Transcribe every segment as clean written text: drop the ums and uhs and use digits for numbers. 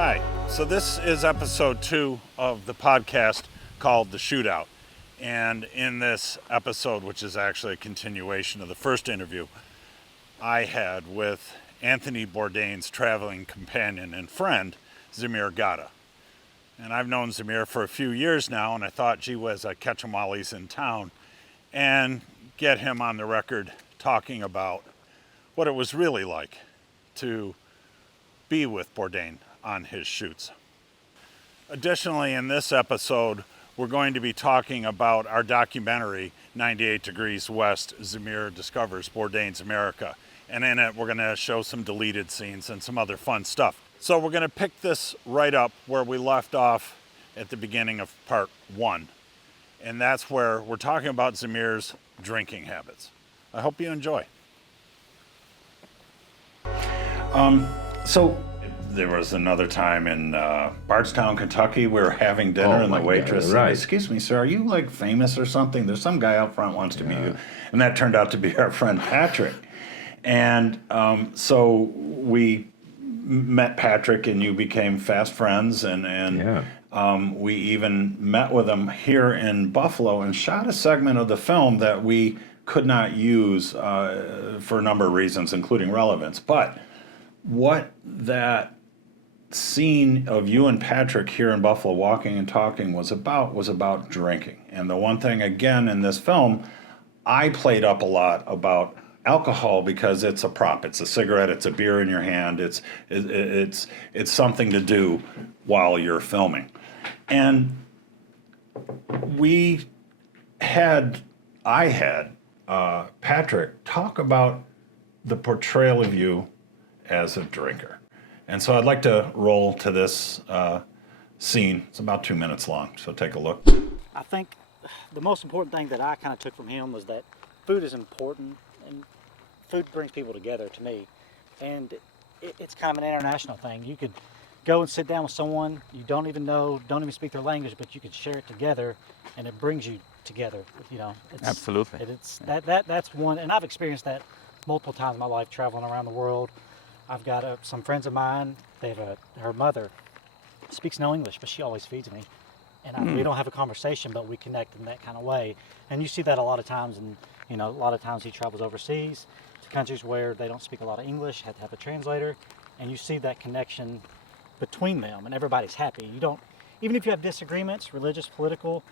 Hi, so this is episode 2 of the podcast called The Shootout. And in this episode, which is actually a continuation of the first interview I had with Anthony Bourdain's traveling companion and friend, Zamir Gotta. And I've known Zamir for a few years now, and I thought, gee whiz, I'd catch him while he's in town and get him on the record talking about what it was really like to be with Bourdain on his shoots. Additionally, in this episode, we're going to be talking about our documentary, 98 Degrees West, Zamir Discovers Bourdain's America. And in it, we're going to show some deleted scenes and some other fun stuff. So we're going to pick this right up where we left off at the beginning of part 1. And that's where we're talking about Zamir's drinking habits. I hope you enjoy. So there was another time in Bardstown, Kentucky. We were having dinner, and the waitress said, "Excuse me, sir, are you like famous or something? There's some guy out front wants to meet you." And that turned out to be our friend Patrick. And so we met Patrick, and you became fast friends, and we even met with him here in Buffalo and shot a segment of the film that we could not use for a number of reasons, including relevance. But what that scene of you and Patrick here in Buffalo walking and talking was about drinking. And the one thing, again, in this film, I played up a lot about alcohol because it's a prop. It's a cigarette, it's a beer in your hand, it's something to do while you're filming. And I had Patrick talk about the portrayal of you as a drinker. And so I'd like to roll to this scene. It's about 2 minutes long, so take a look. I think the most important thing that I kind of took from him was that food is important, and food brings people together to me. And it's kind of an international thing. You could go and sit down with someone you don't even know, don't even speak their language, but you could share it together, and it brings you together. You know, Absolutely. That's one, and I've experienced that multiple times in my life, traveling around the world. I've got some friends of mine. Her mother speaks no English, but she always feeds me, and we don't have a conversation, but we connect in that kind of way. And you see that a lot of times, and a lot of times he travels overseas to countries where they don't speak a lot of English, have to have a translator, and you see that connection between them, and everybody's happy. Even if you have disagreements, religious, political,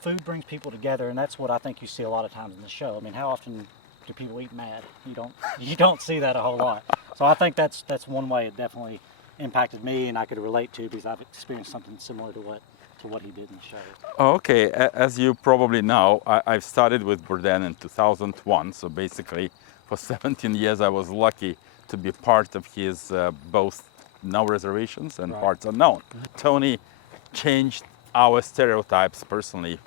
food brings people together, and that's what I think you see a lot of times in the show. I mean, how often do people eat mad? You don't see that a whole lot. So I think that's one way it definitely impacted me, and I could relate to, because I've experienced something similar to what he did in the show. Okay, as you probably know, I've started with Bourdain in 2001. So basically, for 17 years, I was lucky to be part of his both No Reservations and Parts Unknown. Mm-hmm. Tony changed our stereotypes personally.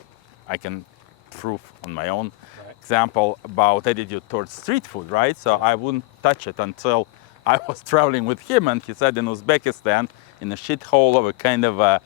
I can prove on my own example about attitude towards street food, right? So I wouldn't touch it until I was traveling with him, and he said in Uzbekistan, in a shithole of a kind of a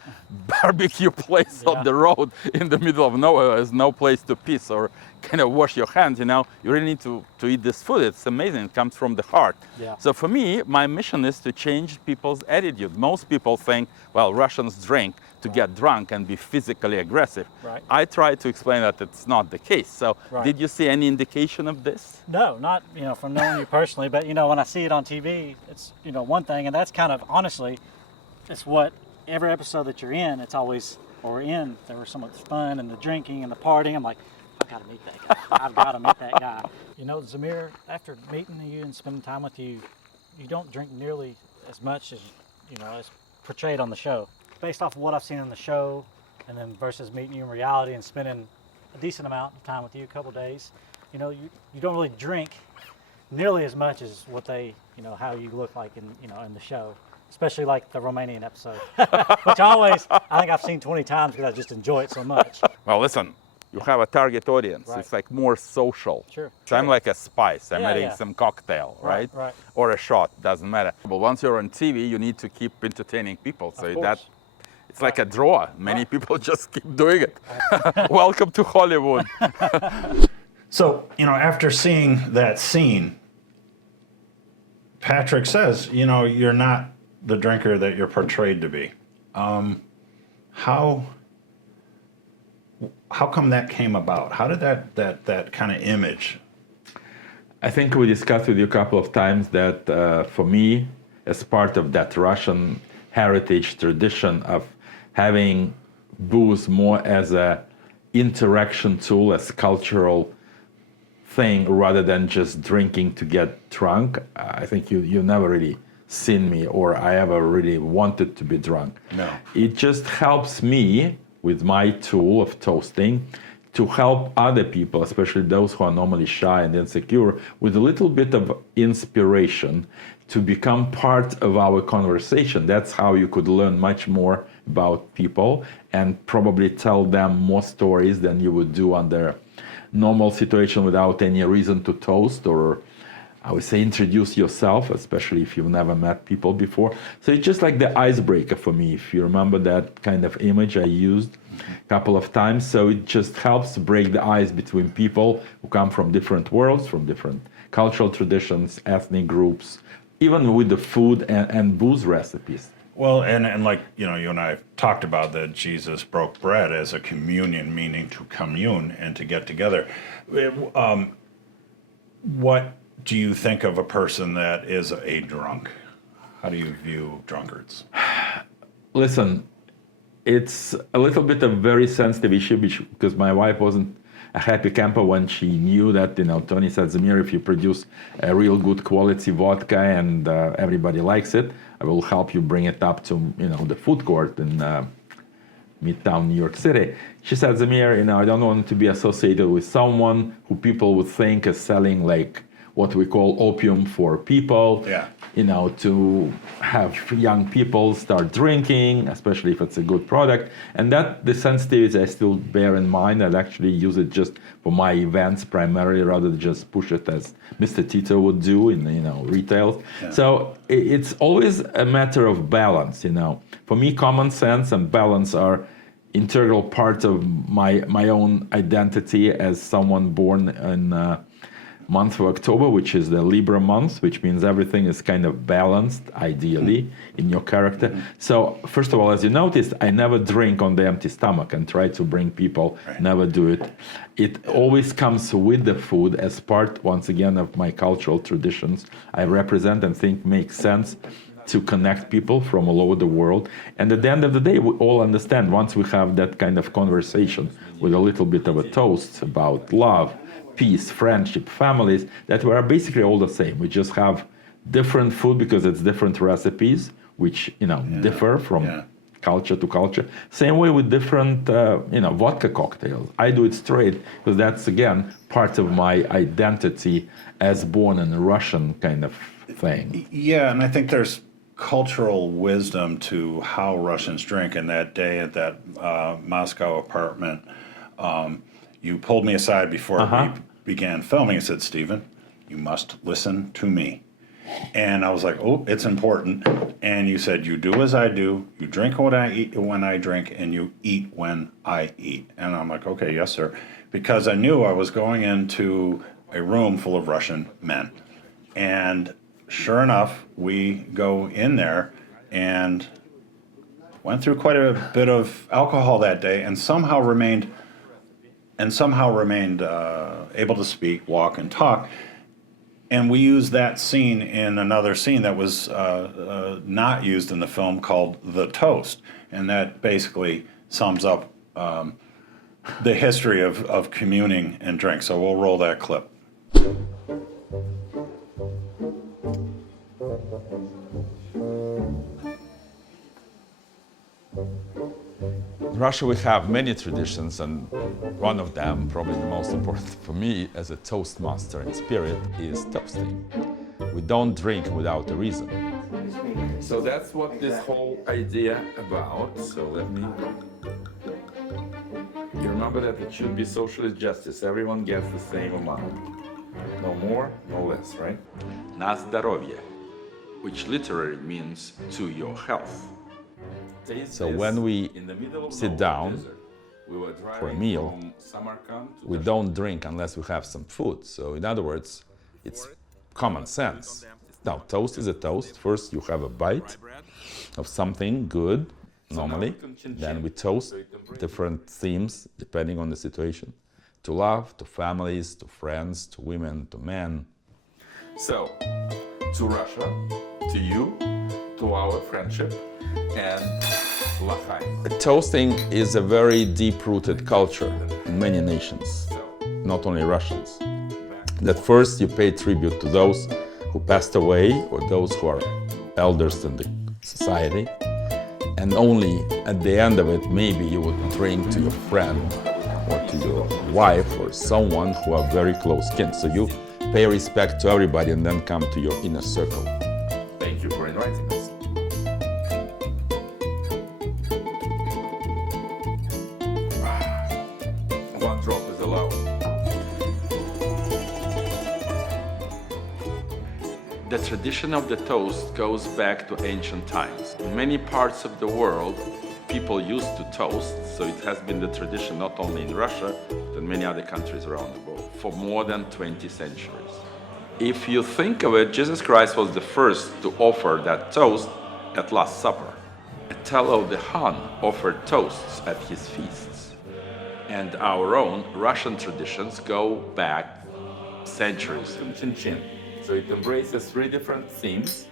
barbecue place on the road in the middle of nowhere, there's no place to piss or kind of wash your hands, you really need to eat this food. It's amazing, it comes from the heart. Yeah. So for me, my mission is to change people's attitude. Most people think, well, Russians drink to get drunk and be physically aggressive. Right. I try to explain that it's not the case. So did you see any indication of this? No, not from knowing you personally, but when I see it on TV, it's one thing, and that's kind of, honestly, it's what every episode that you're in, it's always, there was so much fun and the drinking and the partying. I'm like, I've got to meet that guy. I've got to meet that guy. Zamir, after meeting you and spending time with you, you don't drink nearly as much as, as portrayed on the show. Based off of what I've seen on the show, and then versus meeting you in reality and spending a decent amount of time with you, a couple days, you don't really drink nearly as much as what they, how you look like in the show. Especially like the Romanian episode, which I think I've seen 20 times because I just enjoy it so much. Well, listen, you have a target audience. Right. It's like more social. Sure. So I'm like a spice. I'm adding some cocktail, right? Right. Or a shot, doesn't matter. But once you're on TV, you need to keep entertaining people. So it's like a draw. Many people just keep doing it. Welcome to Hollywood. So, after seeing that scene, Patrick says, you're not the drinker that you're portrayed to be. How come that came about? How did that kind of image? I think we discussed with you a couple of times that for me, as part of that Russian heritage tradition of having booze more as a interaction tool, as cultural thing, rather than just drinking to get drunk, I think you never really seen me or I ever really wanted to be drunk. No. It just helps me with my tool of toasting to help other people, especially those who are normally shy and insecure, with a little bit of inspiration to become part of our conversation. That's how you could learn much more about people and probably tell them more stories than you would do under normal situation without any reason to toast or I would say introduce yourself, especially if you've never met people before. So it's just like the icebreaker for me, if you remember that kind of image I used a couple of times. So it just helps to break the ice between people who come from different worlds, from different cultural traditions, ethnic groups, even with the food and booze recipes. Well, and like, you and I have talked about that Jesus broke bread as a communion, meaning to commune and to get together. What do you think of a person that is a drunk? How do you view drunkards? Listen, it's a little bit of very sensitive issue because my wife wasn't a happy camper when she knew that, Tony said, Zamir, if you produce a real good quality vodka and everybody likes it, I will help you bring it up to, the food court in Midtown New York City. She said, Zamir, I don't want to be associated with someone who people would think is selling like what we call opium for people, yeah. To have young people start drinking, especially if it's a good product. And that the sensitivity I still bear in mind. I'd actually use it just for my events primarily, rather than just push it as Mr. Tito would do in retail. Yeah. So it's always a matter of balance. For me, common sense and balance are integral parts of my own identity as someone born in month of October, which is the Libra month, which means everything is kind of balanced, ideally, in your character. Mm-hmm. So, first of all, as you noticed, I never drink on the empty stomach and try to bring people, never do it. It always comes with the food as part, once again, of my cultural traditions I represent and think makes sense to connect people from all over the world. And at the end of the day, we all understand, once we have that kind of conversation with a little bit of a toast about love, peace, friendship, families, that we are basically all the same. We just have different food because it's different recipes, which differ from culture to culture. Same way with different vodka cocktails. I do it straight because that's again part of my identity as born in a Russian kind of thing. Yeah, and I think there's cultural wisdom to how Russians drink. And that day at that Moscow apartment, you pulled me aside before we began filming and said, Stephen, you must listen to me. And I was like, oh, it's important. And you said, you do as I do, you drink what I eat when I drink, and you eat when I eat. And I'm like, okay, yes, sir. Because I knew I was going into a room full of Russian men. And sure enough, we go in there and went through quite a bit of alcohol that day and somehow remained able to speak, walk, and talk. And we used that scene in another scene that was not used in the film called The Toast. And that basically sums up the history of communing and drink. So we'll roll that clip. In Russia, we have many traditions, and one of them, probably the most important for me as a Toastmaster in spirit, is toasting. We don't drink without a reason. So that's what this whole idea about. So let me... You remember that it should be socialist justice. Everyone gets the same amount. No more, no less, right? Na zdrowie, which literally means to your health. So when we sit down for a meal, we don't drink unless we have some food. So in other words, it's common sense Now, toast is a toast. First, you have a bite of something good, normally. Then we toast different themes, depending on the situation. To love, to families, to friends, to women, to men. So, to Russia, to you, to our friendship, and L'chaim. Toasting is a very deep-rooted culture in many nations, not only Russians. That first you pay tribute to those who passed away or those who are elders in the society, and only at the end of it maybe you would drink to your friend or to your wife or someone who are very close kin. So you pay respect to everybody and then come to your inner circle. Thank you for inviting us. One drop is allowed. The tradition of the toast goes back to ancient times. In many parts of the world, people used to toast, so it has been the tradition not only in Russia, but in many other countries around the world, for more than 20 centuries. If you think of it, Jesus Christ was the first to offer that toast at Last Supper. Attila the Hun offered toasts at his feasts. And our own Russian traditions go back centuries. Chin-chin. So it embraces 3 different themes.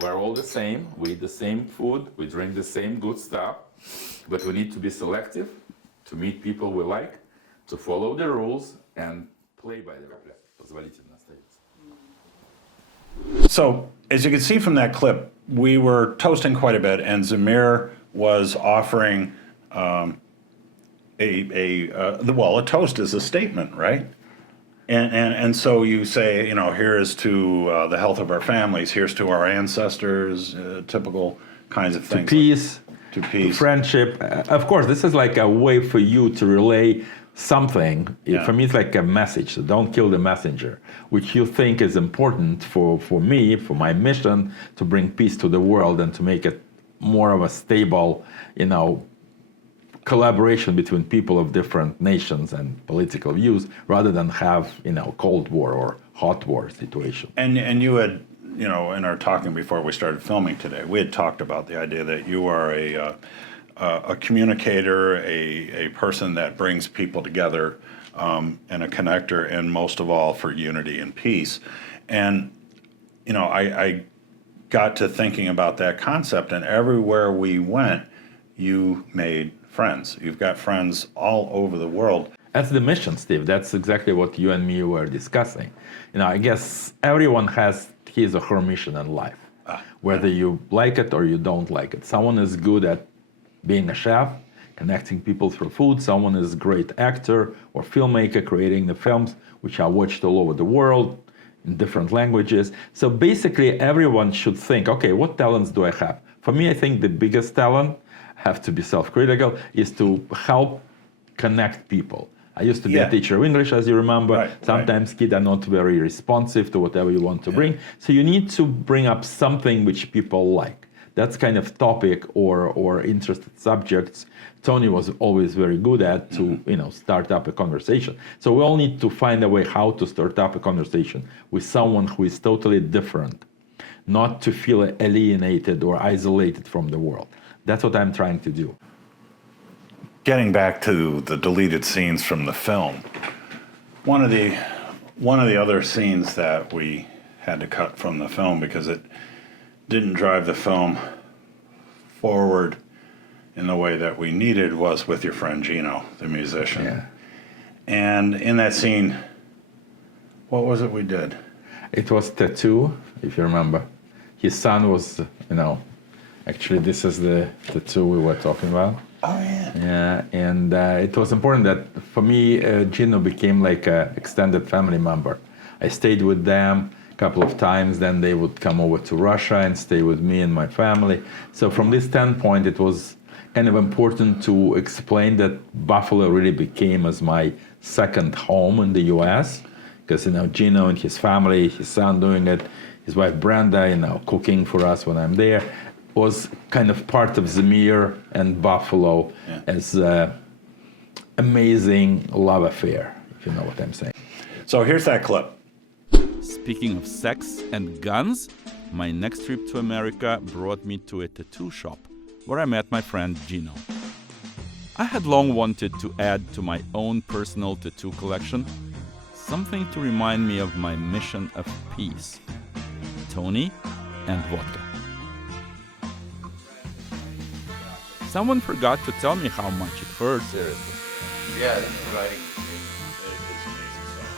We're all the same, we eat the same food, we drink the same good stuff, but we need to be selective, to meet people we like, to follow the rules and play by the rules. So, as you can see from that clip, we were toasting quite a bit, and Zamir was offering a toast is a statement, right? And so you say, you know, here's to the health of our families, here's to our ancestors, typical kinds of things. To peace, friendship. Of course, this is like a way for you to relay something. For me, it's like a message. So don't kill the messenger, which you think is important for me, for my mission, to bring peace to the world and to make it more of a stable, you know, collaboration between people of different nations and political views, rather than have, you know, Cold War or hot war situation. And you had, you know, in our talking before we started filming today, we had talked about the idea that you are a communicator, a person that brings people together, and a connector, and most of all for unity and peace. And, you know, I got to thinking about that concept, and everywhere we went, you made friends. You've got friends all over the world. That's the mission, Steve. That's exactly what you and me were discussing. You know, I guess everyone has his or her mission in life, whether you like it or you don't like it. Someone is good at being a chef, connecting people through food. Someone is a great actor or filmmaker, creating the films which are watched all over the world in different languages. So basically, everyone should think, okay, what talents do I have? For me, I think the biggest talent, have to be self-critical, is to help connect people. I used to be a teacher of English, as you remember. Sometimes kids are not very responsive to whatever you want to bring. So you need to bring up something which people like. That's kind of topic or interested subjects Tony was always very good at to you know, start up a conversation. So we all need to find a way how to start up a conversation with someone who is totally different, not to feel alienated or isolated from the world. That's what I'm trying to do. Getting back to the deleted scenes from the film, one of the other scenes that we had to cut from the film because it didn't drive the film forward in the way that we needed was with your friend Gino, the musician. Yeah. And in that scene, what was it we did? It was Tattoo, if you remember. His son was, you know, actually this is the tattoo we were talking about. Oh, yeah. Yeah, and it was important that for me, Gino became like an extended family member. I stayed with them a couple of times, then they would come over to Russia and stay with me and my family. So from this standpoint, it was kind of important to explain that Buffalo really became as my second home in the US, because, you know, Gino and his family, his son doing it, his wife Brenda, you know, cooking for us when I'm there, was kind of part of Zamir and Buffalo as an amazing love affair, if you know what I'm saying. So here's that clip. Speaking of sex and guns, my next trip to America brought me to a tattoo shop where I met my friend Gino. I had long wanted to add to my own personal tattoo collection something to remind me of my mission of peace: Tony and vodka. Someone forgot to tell me how much it hurt. Seriously. Yeah, writing.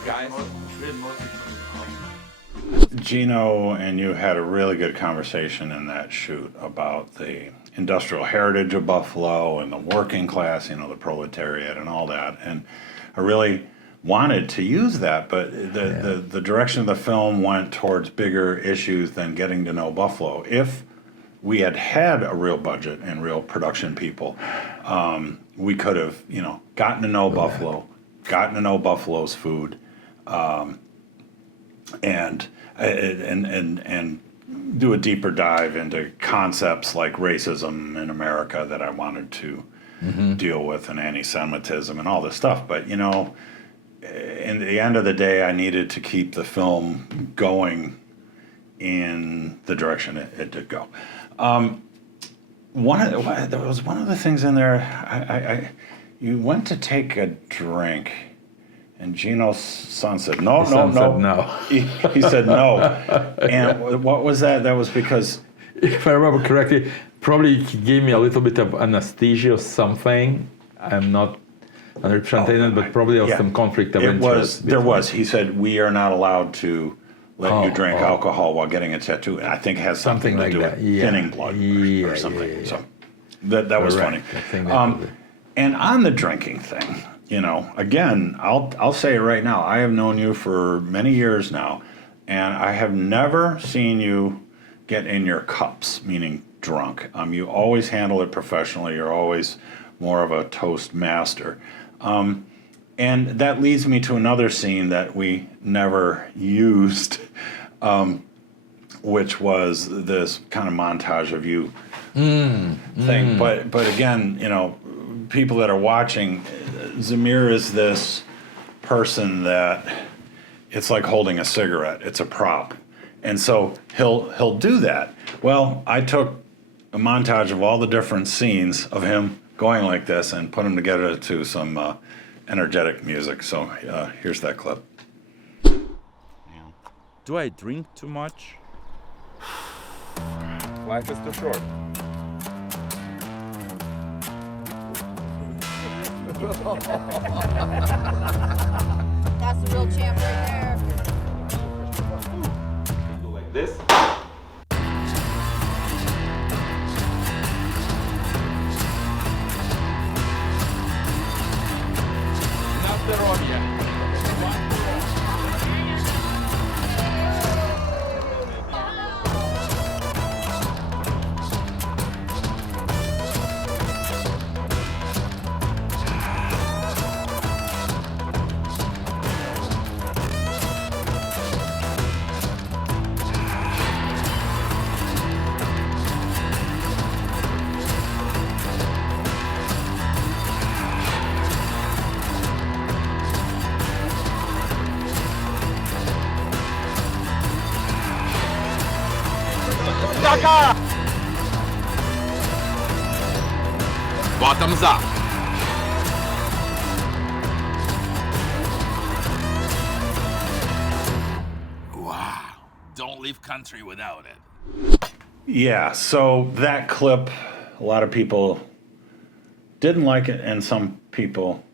Guys, Gino and you had a really good conversation in that shoot about the industrial heritage of Buffalo and the working class, the proletariat and all that. And I really wanted to use that, but the direction of the film went towards bigger issues than getting to know Buffalo. If we had had a real budget and real production people, we could have, gotten to know Buffalo, gotten to know Buffalo's food, and do a deeper dive into concepts like racism in America that I wanted to deal with, and anti-Semitism and all this stuff. But in the end of the day, I needed to keep the film going in the direction it did go. There was one of the things in there. You went to take a drink, and Gino's son said, "No, no, no, no." He said no. And what was that? That was because, If I remember correctly, probably he gave me a little bit of anesthesia or something. I'm not 100% in it, but probably there was some conflict of interest. There was. He said, "We are not allowed to let you drink alcohol while getting a tattoo." And I think it has something to like do that. with thinning blood or something. Yeah. So that was funny. I think that was it. And on the drinking thing, again, I'll say it right now. I have known you for many years now, and I have never seen you get in your cups, meaning drunk. You always handle it professionally. You're always more of a toast master. And that leads me to another scene that we never used, which was this kind of montage of you thing. But again, people that are watching, Zamir is this person that it's like holding a cigarette. It's a prop. And so he'll do that. Well, I took a montage of all the different scenes of him going like this and put them together to some energetic music. So here's that clip. do I drink too much? Life is too short. That's the real champ right there. Do like this. На здоровье. Bottoms up. Wow. Don't leave country without it. Yeah, so that clip, a lot of people didn't like it, and some people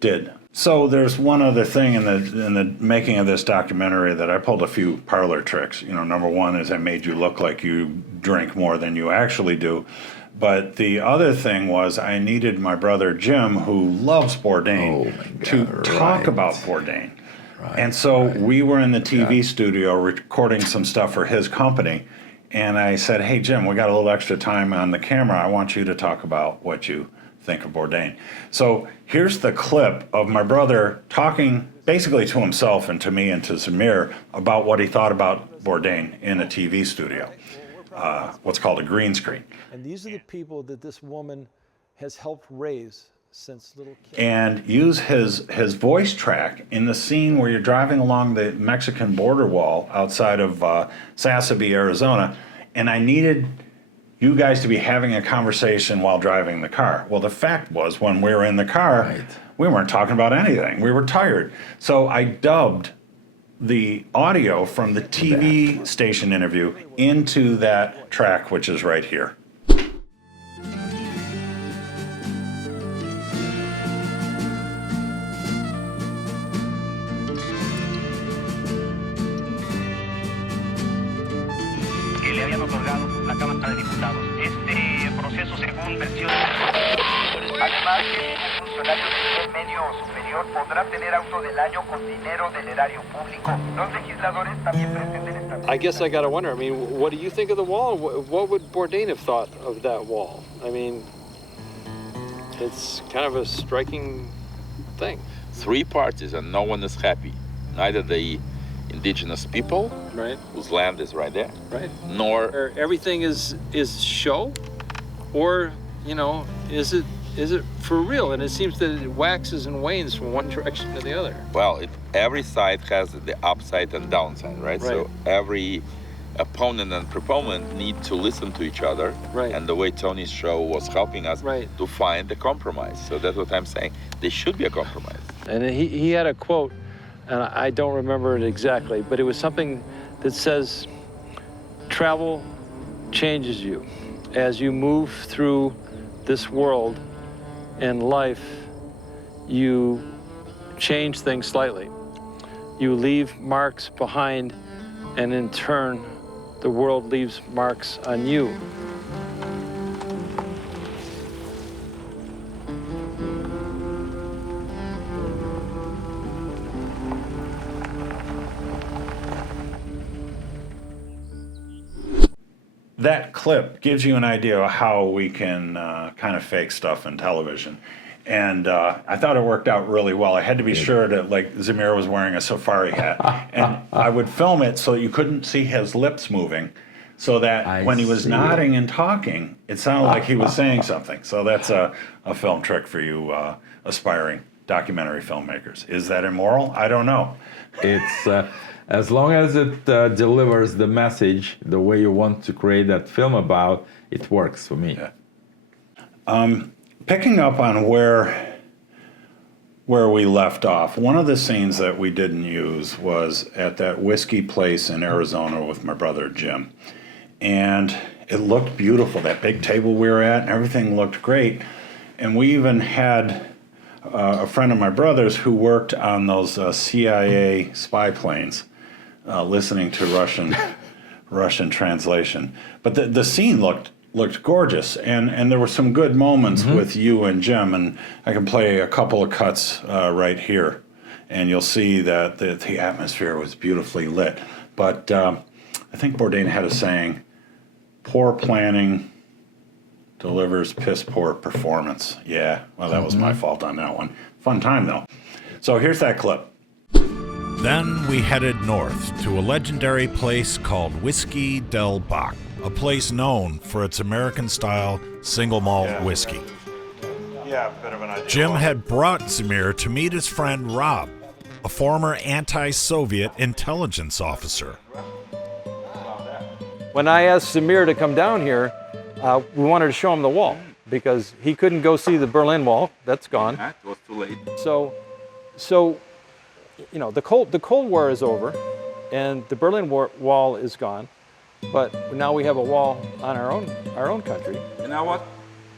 did. So there's one other thing in the making of this documentary that I pulled a few parlor tricks. Number one is I made you look like you drink more than you actually do. But the other thing was I needed my brother Jim, who loves Bourdain, to talk about Bourdain. And so we were in the TV studio recording some stuff for his company. And I said, "Hey, Jim, we got a little extra time on the camera. I want you to talk about what you think of Bourdain." So here's the clip of my brother talking basically to himself and to me and to Zamir about what he thought about Bourdain in a TV studio, what's called a green screen. And these are the people that this woman has helped raise since little kids. and use his voice track in the scene where you're driving along the Mexican border wall outside of Sassabee, Arizona, and I needed you guys to be having a conversation while driving the car. Well, the fact was, when we were in the car, we weren't talking about anything. We were tired. So I dubbed the audio from the TV station interview into that track, which is right here. Que le habían otorgado la Cámara de Diputados. Este proceso, según versiones... Además, un funcionario de nivel medio o superior podrá tener auto del año con dinero del erario público. Los legisladores también pretenden establecer... I guess I gotta wonder, I mean, what do you think of the wall? What would Bourdain have thought of that wall? I mean, it's kind of a striking thing. 3 parties and no one is happy. Neither the indigenous people, Right, whose land is right there, right. nor Or everything is show, or, you know, is it for real? And it seems that it waxes and wanes from one direction to the other. well, every side has the upside and downside, right? So every opponent and proponent need to listen to each other. Right. And the way Tony's show was helping us Right. to find a compromise. So that's what I'm saying. There should be a compromise. And he had a quote, and I don't remember it exactly, but it was something that says, travel changes you. As you move through this world and life, you change things slightly. You leave marks behind, and in turn, the world leaves marks on you. That clip gives you an idea of how we can kind of fake stuff in television. And I thought it worked out really well. I had to be sure that, like, Zamir was wearing a safari hat. And I would film it so you couldn't see his lips moving, so that when he was nodding and talking, it sounded like he was saying something. So that's a film trick for you aspiring documentary filmmakers. Is that immoral? I don't know. It's as long as it delivers the message the way you want to create that film about, it works for me. Yeah. Picking up on where we left off, one of the scenes that we didn't use was at that whiskey place in Arizona with my brother Jim. And it looked beautiful, that big table we were at, and everything looked great. And we even had a friend of my brother's who worked on those CIA spy planes, listening to Russian translation. But the scene looked gorgeous, and there were some good moments with you and Jim, and I can play a couple of cuts right here, and you'll see that the atmosphere was beautifully lit. But I think Bourdain had a saying, poor planning delivers piss poor performance. Yeah, well, that was my fault on that one. Fun time, though. So here's that clip. Then we headed north to a legendary place called Whiskey del Bach, a place known for its American-style single malt whiskey. Yeah, a bit of an idea. Jim had brought Zamir to meet his friend Rob, a former anti-Soviet intelligence officer. When I asked Zamir to come down here, we wanted to show him the wall because he couldn't go see the Berlin Wall. That's gone. It was too late. So, you know, the Cold War is over, and the Berlin Wall is gone. But now we have a wall on our own country. You know what?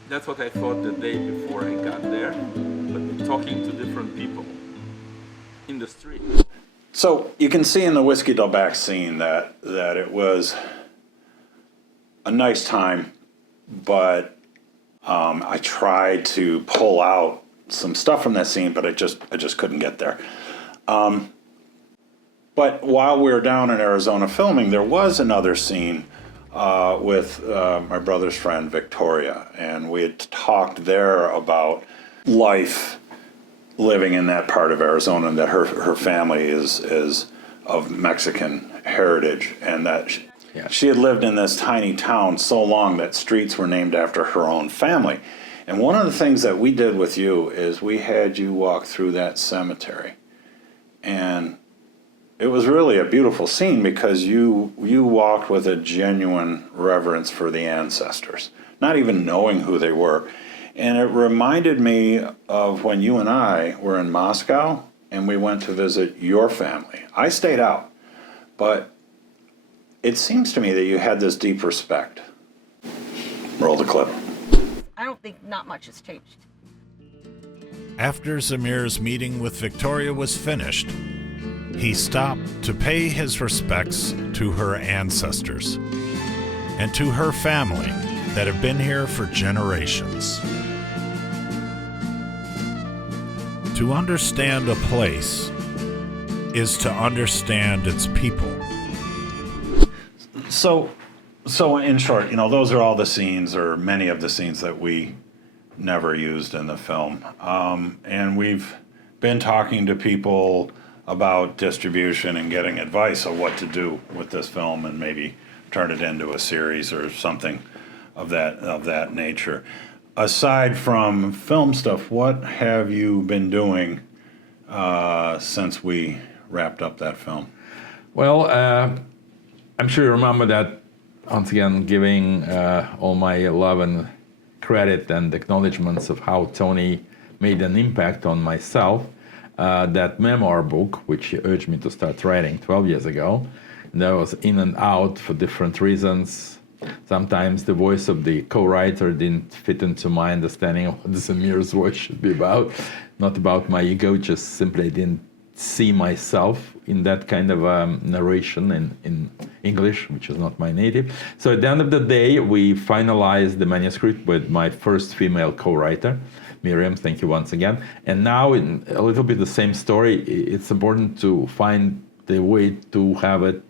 That's what I thought the day before I got there, but talking to different people in the street. So you can see in the Whiskey del Bach scene that it was a nice time, but I tried to pull out some stuff from that scene, but I just couldn't get there. But while we were down in Arizona filming, there was another scene with my brother's friend Victoria, and we had talked there about life living in that part of Arizona, and that her family is of Mexican heritage, and that she had lived in this tiny town so long that streets were named after her own family. And one of the things that we did with you is we had you walk through that cemetery. And it was really a beautiful scene because you walked with a genuine reverence for the ancestors, not even knowing who they were. And it reminded me of when you and I were in Moscow and we went to visit your family. I stayed out, but it seems to me that you had this deep respect. Roll the clip. I don't think not much has changed. After Zamir's meeting with Victoria was finished, he stopped to pay his respects to her ancestors and to her family that have been here for generations. To understand a place is to understand its people. So in short, those are all the scenes, or many of the scenes that we never used in the film. And we've been talking to people about distribution and getting advice of what to do with this film and maybe turn it into a series or something of that nature. Aside from film stuff, what have you been doing since we wrapped up that film? Well, I'm sure you remember that, once again, giving all my love and credit and acknowledgements of how Tony made an impact on myself. That memoir book, which he urged me to start writing 12 years ago, that was in and out for different reasons. Sometimes the voice of the co-writer didn't fit into my understanding of what Zamir's voice should be about. Not about my ego, just simply didn't see myself in that kind of narration in English, which is not my native. So at the end of the day, we finalized the manuscript with my first female co-writer, Miriam, thank you once again. And now, in a little bit the same story, it's important to find the way to have it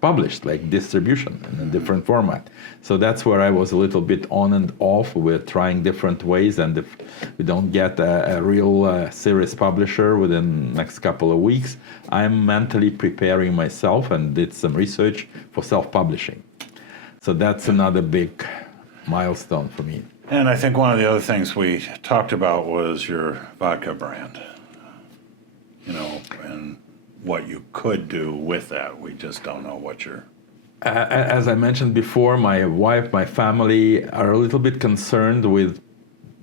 published, like distribution in a different format. So that's where I was a little bit on and off. We're trying different ways, and if we don't get a real serious publisher within the next couple of weeks, I'm mentally preparing myself and did some research for self-publishing. So that's another big milestone for me. And I think one of the other things we talked about was your vodka brand, and what you could do with that. We just don't know what you're... As I mentioned before, my wife, my family are a little bit concerned with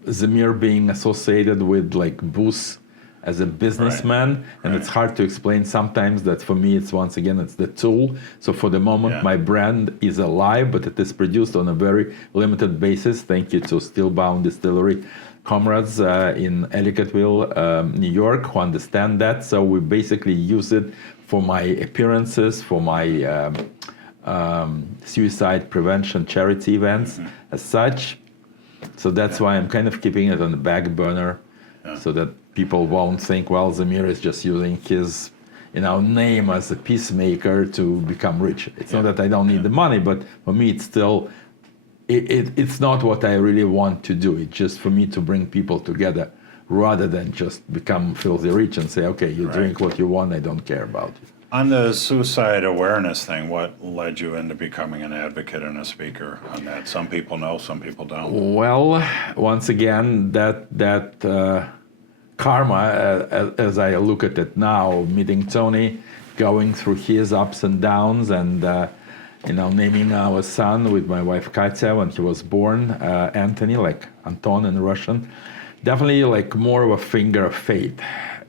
Zamir being associated with booze as a businessman, and it's hard to explain sometimes that for me it's the tool. So for the moment, my brand is alive, but it is produced on a very limited basis. Thank you to Stillbound Distillery comrades in Ellicottville, New York, who understand that. So we basically use it for my appearances, for my suicide prevention charity events as such. So that's why I'm kind of keeping it on the back burner, so that people won't think, well, Zamir is just using his name as a peacemaker to become rich. It's not that I don't need the money, but for me it's still, it's not what I really want to do. It's just for me to bring people together rather than just become filthy rich and say, okay, you drink what you want, I don't care about you. On the suicide awareness thing, what led you into becoming an advocate and a speaker on that? Some people know, some people don't. Well, once again, that karma, as I look at it now, meeting Tony, going through his ups and downs, and naming our son with my wife Katya when he was born, Anthony, like Anton in Russian, definitely more of a finger of fate.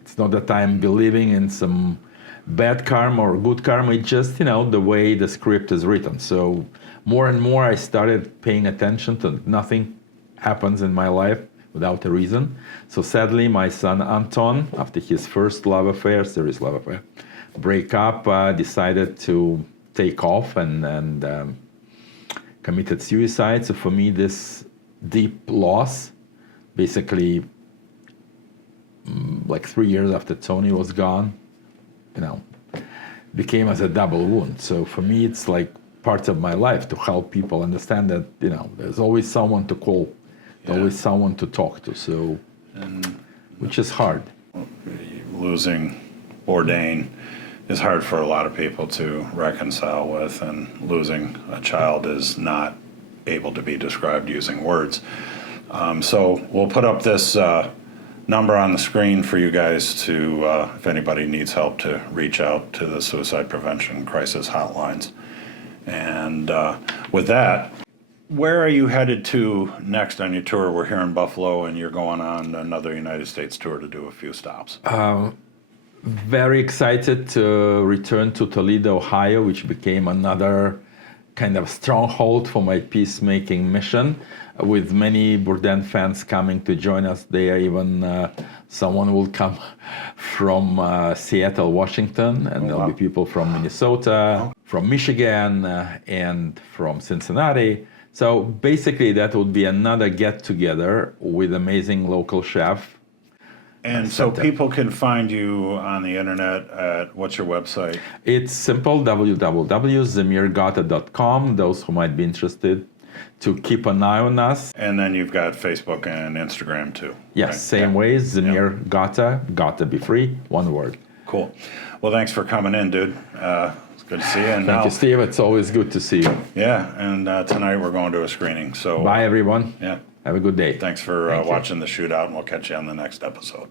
It's not that I'm believing in some bad karma or good karma, it's just, the way the script is written. So more and more I started paying attention to nothing happens in my life without a reason. So sadly, my son Anton, after his first serious love affair, breakup, decided to take off and committed suicide. So for me, this deep loss, basically 3 years after Tony was gone, became as a double wound. So for me, it's part of my life to help people understand that, there's always someone to call, always someone to talk to, so, which is hard. Losing Bourdain is hard for a lot of people to reconcile with, and losing a child is not able to be described using words. So we'll put up this number on the screen for you guys to, if anybody needs help, to reach out to the suicide prevention crisis hotlines. And with that, where are you headed to next on your tour? We're here in Buffalo, and you're going on another United States tour to do a few stops. Very excited to return to Toledo, Ohio, which became another kind of stronghold for my peacemaking mission, with many Bourdain fans coming to join us there. Even someone will come from Seattle, Washington, and there'll be people from Minnesota, from Michigan, and from Cincinnati. So basically that would be another get-together with amazing local chef. And so people can find you on the internet at, what's your website? It's simple, www.zamirgotta.com, those who might be interested to keep an eye on us. And then you've got Facebook and Instagram too. Yes, right? same way, Zamir Gotta, Gotta be free, one word. Cool. Well, thanks for coming in, dude. It's good to see you. And Thank you, Steve. It's always good to see you. Yeah, and tonight we're going to a screening. So Bye, everyone. Yeah. Have a good day. Thanks for watching The Shootout, and we'll catch you on the next episode.